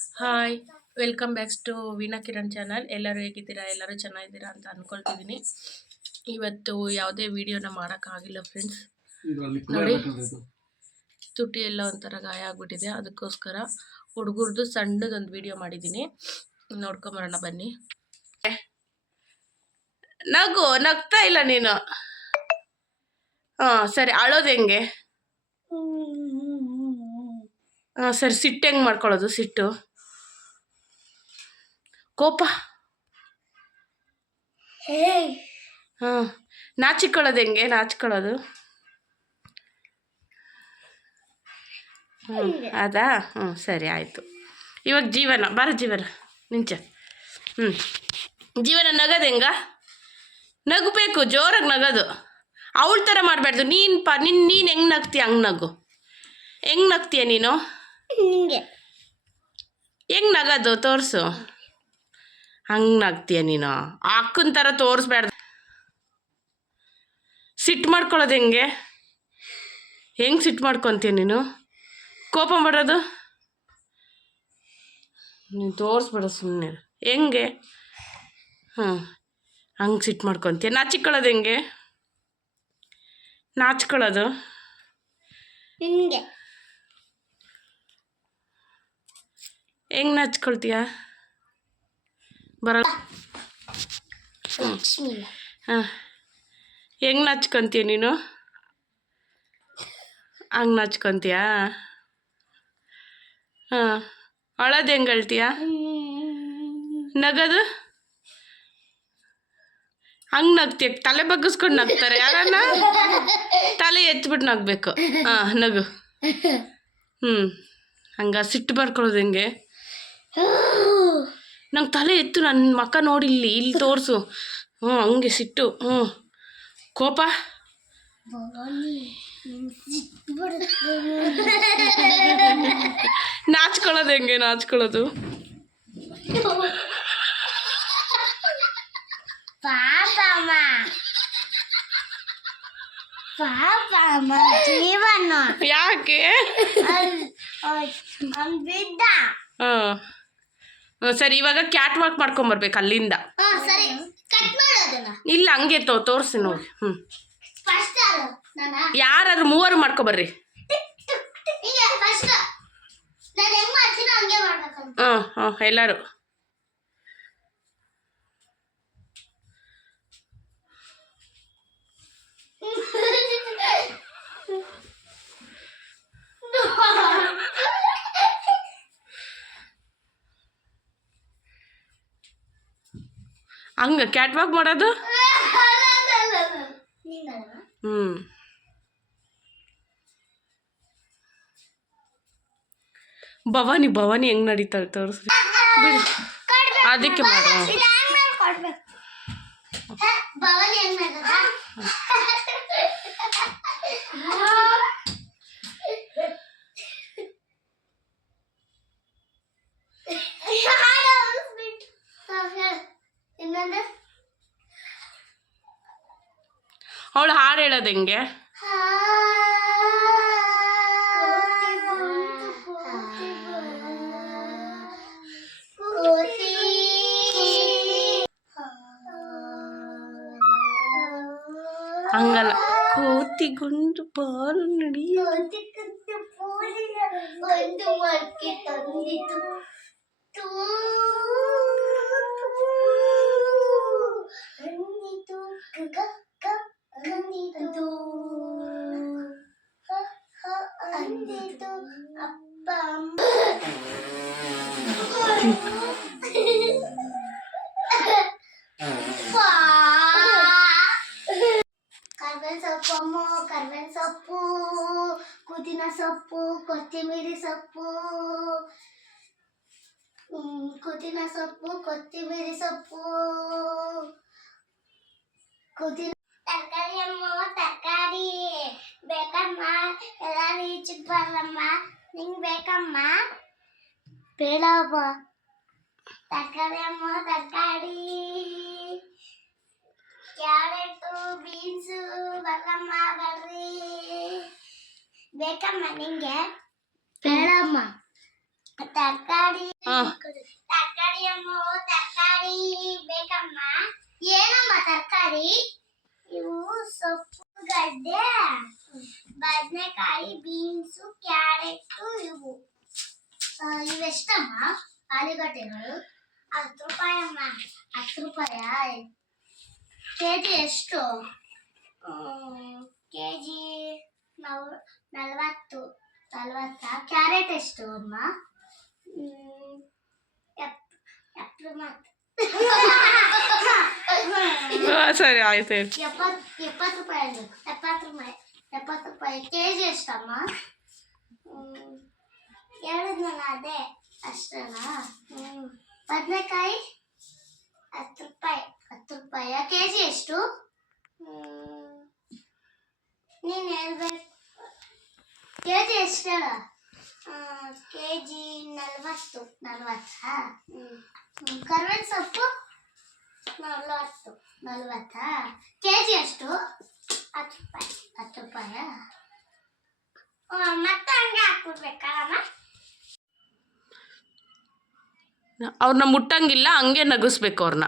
Hi, welcome backs to Veena Kiran channel. ಎಲ್ಲರೂ ಹೇಗಿದ್ದೀರಾ? ಎಲ್ಲರೂ ಚೆನ್ನಾಗಿದ್ದೀರಾ ಅಂತ ಅಂದ್ಕೊಳ್ತಿದ್ದೀನಿ. ಇವತ್ತು ಯಾವುದೇ ವಿಡಿಯೋನ ಮಾಡೋಕ್ಕಾಗಿಲ್ಲ ಫ್ರೆಂಡ್ಸ್. ನೋಡಿ, ತುಟಿ ಎಲ್ಲ ಒಂಥರ ಗಾಯ ಆಗಿಬಿಟ್ಟಿದೆ. ಅದಕ್ಕೋಸ್ಕರ ಹುಡುಗರದು ಸಣ್ಣದೊಂದು ವಿಡಿಯೋ ಮಾಡಿದ್ದೀನಿ, ನೋಡ್ಕೊಂಬರೋಣ ಬನ್ನಿ. ನಗ್ತಾ ಇಲ್ಲ ನೀನು. ಹಾಂ ಸರಿ, ಅಳೋದು ಹೆಂಗೆ? ಹಾಂ ಸರಿ, ಸಿಟ್ಟು ಹೆಂಗೆ ಮಾಡ್ಕೊಳ್ಳೋದು? ಸಿಟ್ಟು, ಕೋಪ, ಹಾಂ ನಾಚಿಕೊಳ್ಳೋದು ಹೆಂಗೆ? ನಾಚಿಕೊಳ್ಳೋದು ಅದಾ? ಸರಿ ಆಯಿತು. ಇವಾಗ ಜೀವನ ಜೀವನ ನಿಂಚ. ಜೀವನ ನಗದು ಹೆಂಗ? ನಗಬೇಕು, ಜೋರಾಗಿ ನಗೋದು. ಅವಳ ಥರ ಮಾಡಬಾರ್ದು. ನೀನು ಹೆಂಗೆ ನಗ್ತೀಯ ಹಂಗೆ ನಗು. ಹೆಂಗೆ ನಗ್ತೀಯ ನೀನು? ಹೆಂಗೆ ನಗೋದು ತೋರಿಸು. ಹಂಗೆ ನಗ್ತೀಯ ನೀನು. ಅಕ್ಕನ ಥರ ತೋರಿಸ್ಬಾರ್ದು. ಸಿಟ್ಟು ಮಾಡ್ಕೊಳ್ಳೋದು ಹೆಂಗೆ? ಹೆಂಗೆ ಸಿಟ್ಟು ಮಾಡ್ಕೊತೀಯ ನೀನು? ಕೋಪ ಮಾಡೋದು ನೀನು ತೋರಿಸ್ಬೇಡ, ಸುಮ್ಮನೆ. ಹೆಂಗೆ? ಹಂಗೆ ಸಿಟ್ಟು ಮಾಡ್ಕೊತೀಯ. ನಾಚಿಕೊಳ್ಳೋದು ಹೆಂಗೆ? ನಾಚ್ಕೊಳ್ಳೋದು ಹಿಂಗೆ ಹೆಂಗೆ ನಾಚ್ಕೊಳ್ತೀಯ? ಬರಲ್ಲ. ಹಾಂ ಹೆಂಗೆ ನಾಚ್ಕೊತೀಯ ನೀನು? ಹಂಗೆ ನಾಚ್ಕೊತೀಯ? ಹಾಂ ಅಳೋದು ಹೆಂಗೆ ಅಳ್ತೀಯ? ನಗೋದು ಹಂಗೆ ನಗ್ತೀಯ. ತಲೆ ಬಗ್ಗಿಸ್ಕೊಂಡು ನಗ್ತಾರೆ ಯಾರನ್ನ? ತಲೆ ಎತ್ಬಿಟ್ಟು ನಗಬೇಕು. ಹಾಂ ನಗು. ಹಂಗೆ ಸಿಟ್ಟು ಬರ್ಕೊಳ್ಳೋದು ಹೆಂಗೆ? ನಂಗೆ ತಲೆ ಎತ್ತು, ನನ್ನ ಮಕ್ಕ ನೋಡಿ, ಇಲ್ಲಿ ತೋರಿಸು. ಹಂಗೆ ಸಿಟ್ಟು. ಕೋಪ, ನಾಚ್ಕೊಳ್ಳೋದು ಹೆಂಗೆ? ನಾಚ್ಕೊಳ್ಳೋದು ಜೀವನ ಯಾಕೆ? ಸರಿ, ಇವಾಗ ಕ್ಯಾಟ್ ವಾಕ್ ಮಾಡ್ಕೊಂಬರ್ಬೇಕು ಅಲ್ಲಿಂದ. ಇಲ್ಲ, ಹಂಗೆ ತೋರಿಸಿ ನೋಡಿ. ಯಾರಾದ್ರೂ ಮೂವರು ಮಾಡ್ಕೊಬರ್ರಿ. ಎಲ್ಲರೂ ಹಂಗೆ ಕ್ಯಾಟ್ ವಾಕ್ ಮಾಡೋದು. ಭವಾನಿ ಹೆಂಗ್ ನಡೀತಾಳೆ ತೋರಿಸ್ರಿ. ಬಿಡಿ, ಅದಕ್ಕೆ ಮಾಡು. ಅವಳು ಹಾಡು ಹೇಳೋದು ಹೆಂಗೆ? ಹಂಗಲ್ಲ, ಕೋತಿಗೊಂದು ಬಾಲು ನಡಿ. ಕರ್ಬೇವಿನ ಸೊಪ್ಪು, ಪುದೀನ ಸೊಪ್ಪು, ಕೊತ್ತಿಮೀರಿ ಸೊಪ್ಪು, ಪುದೀನ ಸೊಪ್ಪು, ಕೊತ್ತಿಮೀರಿ ಸೊಪ್ಪು, ತರಕಾರಿ ಅಮ್ಮ, ತರಕಾರಿ ಬೇಕಮ್ಮ. ಎಲ್ಲಾರು ಈಚೆಗೆ ಬರಮ್ಮ. ನಿಂಗೆ ಬೇಕಮ್ಮ? ಬೇಡಮ್ಮ. ತರಕಾರಿ ಅಮ್ಮ, ತರಕಾರಿ ಕ್ಯಾರೆಟು, ಬೀನ್ಸು ಬರಮ್ಮ, ಬರ್ರಿ. ಬೇಕಮ್ಮ ನಿಂಗೆ? ಬೇಡಮ್ಮ. ತರಕಾರಿ. ತರಕಾರಿ ಅಮ್ಮ ತರಕಾರಿ ಬೇಕಮ್ಮ. ಏನಮ್ಮ ತರಕಾರಿ? ಇವು ಸೊಪ್ಪು, ಗಡ್ಡೆ, ಬದನೆಕಾಯಿ, ಬೀನ್ಸು, ಕ್ಯಾರೆಟ್. ಇವೆಷ್ಟಮ್ಮ? ಆಲೂಗಡ್ಡೆಗಳು 10 ರೂಪಾಯಿ ಅಮ್ಮ. 10 ರೂಪಾಯಿ. ಕೆಜಿ ಎಷ್ಟು? ಕೆಜಿ 40. ಕ್ಯಾರೆಟ್ ಎಷ್ಟು ಅಮ್ಮ? 70. ಸರಿ ಆಯ್ತು. 70 ರೂಪಾಯಿ. 70 ರೂಪಾಯಿ. ಕೆಜಿ ಎಷ್ಟಮ್ಮ? ಹೇಳಿದ್ನಲ್ಲ ಅದೇ ಅಷ್ಟೇನಾ? ಬದನೆಕಾಯಿ 10 ರೂಪಾಯಿ. 10 ರೂಪಾಯಿ. ಕೆಜಿ ಎಷ್ಟು? ನೀನು ಹೇಳ್ಬೇಕು. ಕೆಜಿ ಎಷ್ಟು ಹೇಳ? ಕೆಜಿ 40. 40. ಕರ್ಬೇವಿನ ಸೊಪ್ಪು 40. ಕೆಜಿ ಎಷ್ಟು? 10 ರೂಪಾಯಿ. 10 ರೂಪಾಯಿ. ಮತ್ತೆ ಹಂಗೆ ಹಾಕ್ಬಿಡ್ಬೇಕಲ್ಲಮ್ಮ? ಅವ್ರನ್ನ ಮುಟ್ಟಂಗಿಲ್ಲ, ಹಂಗೆ ನಗಿಸ್ಬೇಕು ಅವ್ರನ್ನ.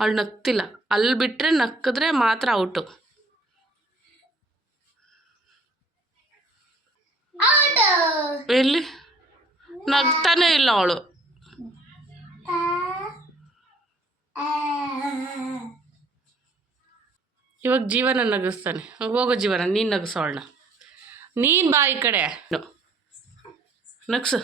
ಅವಳು ನಗ್ತಿಲ್ಲ. ಅಲ್ಲಿ ಬಿಟ್ಟರೆ ನಕ್ಕಿದ್ರೆ ಮಾತ್ರ ಔಟು. ಎಲ್ಲಿ ನಗ್ತಾನೆ ಇಲ್ಲ ಅವಳು. ಇವಾಗ ಜೀವನ ನಗಿಸ್ತಾನೆ. ಹೋಗೋ ಜೀವನ, ನೀನು ನಗಿಸೋಳನ್ನ. ನೀನು ಬಾ ಈ ಕಡೆ, ನಗ್ಸು.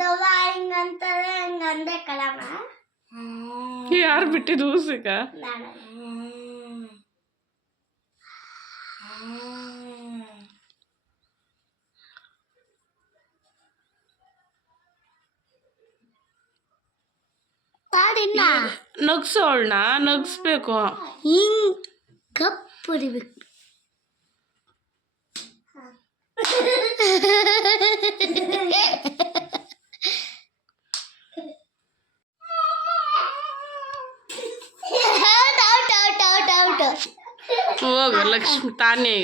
ದವ ಹಿಂಗಂತಾರೆ, ಹಂಗಂದೆ ಕಲಮ್ಮ. ಯಾರು ಬಿಟ್ಟಿದ್ದು ಊಸಿಕ? ನಗ್ಸು ಅವಳನ್ನ, ನಗಿಸ್ಬೇಕು. ಹಿಂಗ್ ಕಪ್ ಹೊಡಿಬೇಕು. ಹೋಗು ಲಕ್ಷ್ಮಿ ತಾನೇ.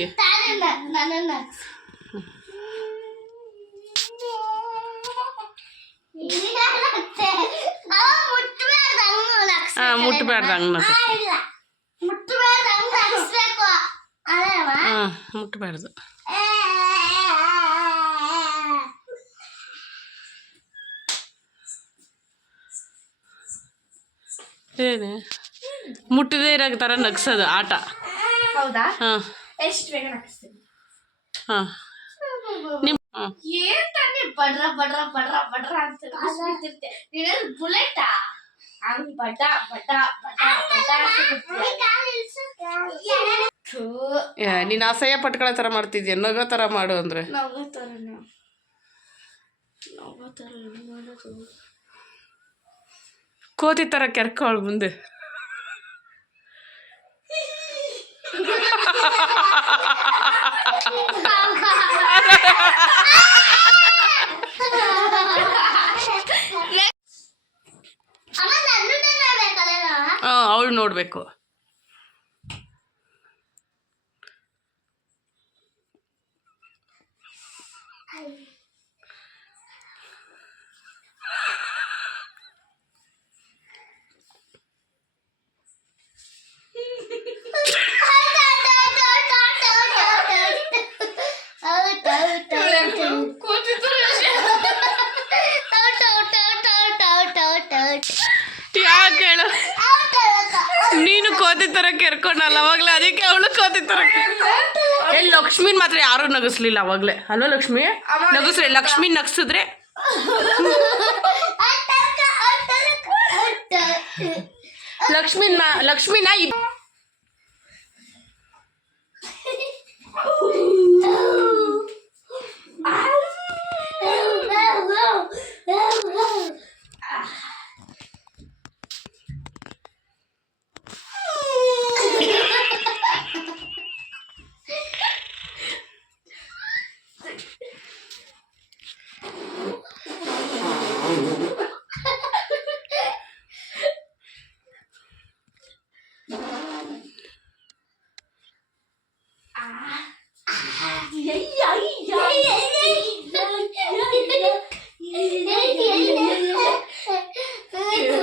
ಮುಟ್ಬೇಡ್ದು ಹಂಗೆ. ಮುಟ್ಬಾರ್ದು. ಏನೇ ಮುಟ್ಟಿದೆ ಇರೋ ಥರ ನಗ್ಸೋದು ಆಟ. ಹೌದಾ? ಹಾಂ, ಎಷ್ಟು ಬೇಗ ನಗಿಸ್ತೀನಿ. ಹಾಂ. ನಿಮ್ಮ ಏನ್ ತಾನೇ ಬಡ್ರ ಬಡ್ರ ಬಡ್ರ ಬಡ್ರ ಅಂತ ನಗಿಸ್ಬಿಡ್ತಿರ್ತೆ. ನೀನೇನು ಬುಲೆಟಾ? ಹಂಗ್ ಬಡ ಬಡ ಬಡ ಬಡ ನೀನು ಅಸಹ್ಯ ಪಟ್ಕೊಳ್ಳೋ ಥರ ಮಾಡ್ತಿದ್ಯಾ. ನಗೋ ಥರ ಮಾಡು ಅಂದರೆ. ನಗೋ ಥರ ಮಾಡೋದು. ಕೋತಿ ಥರ ಕೆರ್ಕೊಳ್ಳು ಮುಂದೆ. ಅವಳು ನೋಡಬೇಕು. ಯಾಕೆ ಹೇಳು? ನೀನು ಕೋತಿ ಥರ ಕೆರ್ಕೊಂಡಲ್ಲ ಅವಾಗಲೇ, ಅದಕ್ಕೆ ಅವಳು ಕೋತಿ ಥರ. ಎಲ್ಲಿ ಲಕ್ಷ್ಮೀನ್ ಮಾತ್ರ ಯಾರೂ ನಗಿಸ್ಲಿಲ್ಲ ಅವಾಗಲೇ. ಅಲ್ವಾ ಲಕ್ಷ್ಮಿ? ನಗಿಸ್ರಿ. ಲಕ್ಷ್ಮಿ ನಗಿಸಿದ್ರೆ ಲಕ್ಷ್ಮಿನ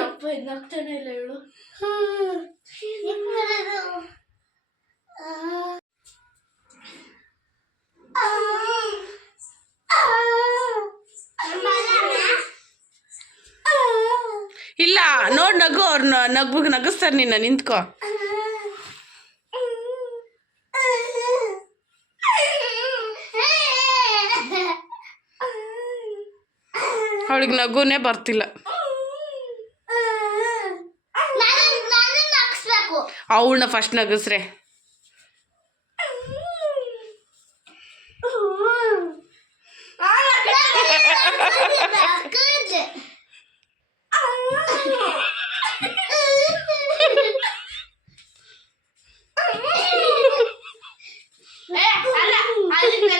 ಅಪ್ಪ ನಗ್ತಾನೆ ಇಲ್ಲ ಹೇಳು. ಇಲ್ಲ ನೋಡ್ ನಗು ಅವ್ರು ನಗಿಸ್ತಾರೆ ನಿನ್ನ ನಿಂತ್ಕೋ. ಅವಳಿಗೆ ನಗುನೇ ಬರ್ತಿಲ್ಲ. ಅವಳನ್ನ ಫಸ್ಟ್ ನಗಿಸ್ರೆ.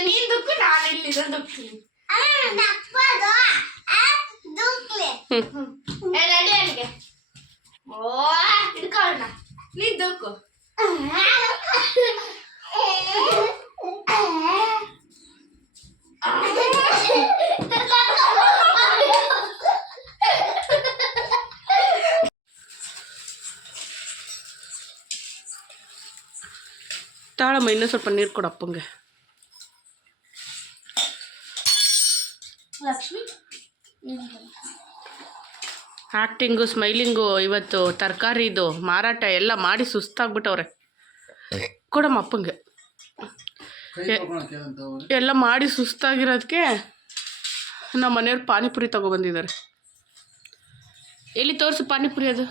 ನೀನ್ ದುಕ್ಕು ನಾನು ಇಲ್ಲಿ ದುಕ್ತೀನಿ. ರೆಡಿ ಅಲ್ಲಿಗೆ ಓ ಹಿಡ್ಕೊಳ್ಳ ನೀನ್ ದುಕ್ಕು. ತಾಳಮ್ಮ ಇನ್ನೂ ಸ್ವಲ್ಪ ನೀರು ಕೊಡಪ್ಪಂಗೆ. ಲಕ್ಷ್ಮಿ ಆ್ಯಕ್ಟಿಂಗು ಸ್ಮೈಲಿಂಗು ಇವತ್ತು ತರಕಾರಿದು ಮಾರಾಟ ಎಲ್ಲ ಮಾಡಿ ಸುಸ್ತಾಗ್ಬಿಟ್ಟವ್ರೆ. ಕೊಡಮ್ಮ ಅಪ್ಪಂಗೆ. ಎಲ್ಲ ಮಾಡಿ ಸುಸ್ತಾಗಿರೋದಕ್ಕೆ ನಮ್ಮ ಮನೆಯವ್ರು ಪಾನಿಪುರಿ ತಗೊಬಂದಿದ್ದಾರೆ. ಎಲ್ಲಿ ತೋರಿಸು ಪಾನಿಪುರಿ ಅದು.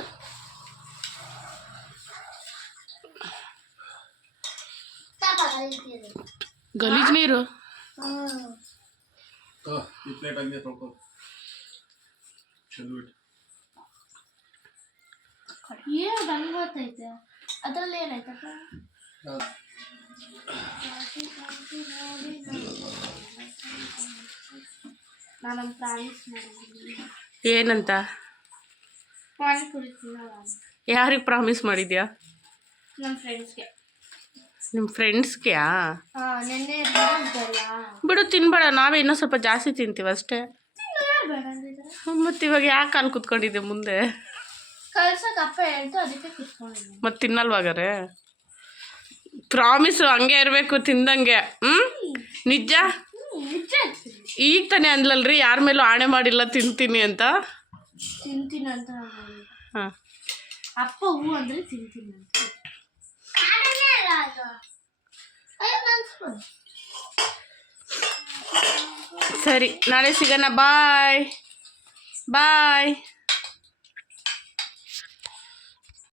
ಗಲೀಜ್ ನೀರು. ಏನು ಬಂದು ಗೊತ್ತೈತೆ ಅದ್ರಲ್ಲಿ ಏನಾಯ್ತಪ್ಪ. ನಾನು ಪ್ರಾಮಿಸ್ ಮಾಡಿದ್ದೀನಿ. ಏನಂತ? ಪಾನಿಪುರಿ ತಿನ್ನಲ್ಲ. ಯಾರಿಗೆ ಪ್ರಾಮಿಸ್ ಮಾಡಿದ್ಯಾ? ನಮ್ಮ ಫ್ರೆಂಡ್ಸ್ಗೆ. ನಿಮ್ಮ ಫ್ರೆಂಡ್ಸ್ಗೆಯಾ? ನೆನ್ನೆ ಬಿಡು ತಿನ್ಬೇಡ, ನಾವೇ ಇನ್ನೂ ಸ್ವಲ್ಪ ಜಾಸ್ತಿ ತಿಂತೀವಿ ಅಷ್ಟೇ. ಮತ್ತು ಇವಾಗ ಯಾಕೆ ಅಲ್ಲಿ ಕುತ್ಕೊಂಡಿದ್ದೆ ಮುಂದೆ? ಕಳ್ಸಕ್ಕೆ ಅಪ್ಪ ಹೇಳ್ತು ಅದಕ್ಕೆ ಕುತ್ಕೊಂಡಿದ್ದೀನಿ. ಮತ್ತು ತಿನ್ನಲ್ವಾಗಾರೆ? ಪ್ರಾಮಿಸು ಹಂಗೆ ಇರಬೇಕು ತಿಂದಂಗೆ. ನಿಜ? ಈಗ ತಾನೇ ಅಂದ್ಲಲ್ರಿ ಯಾರ ಮೇಲೂ ಆಣೆ ಮಾಡಿಲ್ಲ ತಿಂತೀನಿ ಅಂತ. ತಿಂತೀನಿ ಅಂತ ಹಾಂ, ಅಪ್ಪ ಹೂ ಅಂದರೆ ತಿಂತೀನಿ ಅಂತ. ಸರಿ ನಾಳೆ ಸಿಗೋಣ. ಬಾಯ್ ಬಾಯ್.